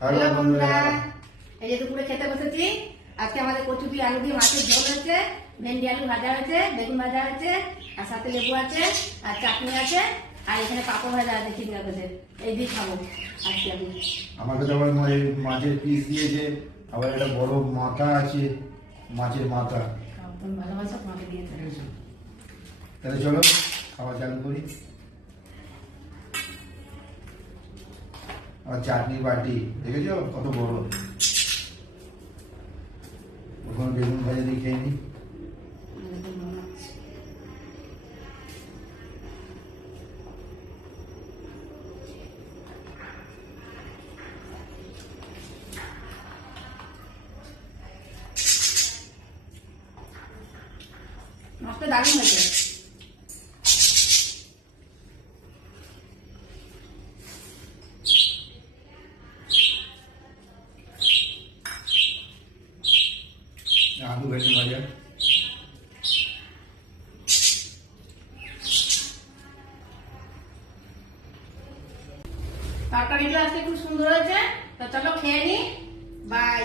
Hello বন্ধুরা, এই যে দুপুরে খেতে বসেছি। আজকে আমাদের কচু দিয়ে আলু দিয়ে মাছের ঝোল হয়েছে, ভেন্ডি আলু ভাজা হয়েছে, বেগুন ভাজা হয়েছে, আর সাথে লেবু আছে, আর চাটনি আছে, আর এখানে পাপড় ভাজা আছে চিংড়া ভেজে। এই দিয়ে খাবো আজকে আমি। আমাকে তো আবার মাছের পিস দিয়েছে, আবার একটা বড় মাথা আছে, মাছের মাথা। তুমি ভালোবাসো, তোমাকে দিয়েছে। তাহলে চলো খাওয়া চালু করি। আর চাটনি বাটি দেখেছো কত বড়। ওখানে বেগুন ভাজা দিয়ে খেয়ে নি। মাছটা দারুণ হয়েছে। আলু বেগুন ভাজা। তরকারিটা আজকে খুব সুন্দর হয়েছে। তো চলো খেয়ে নি। বাই।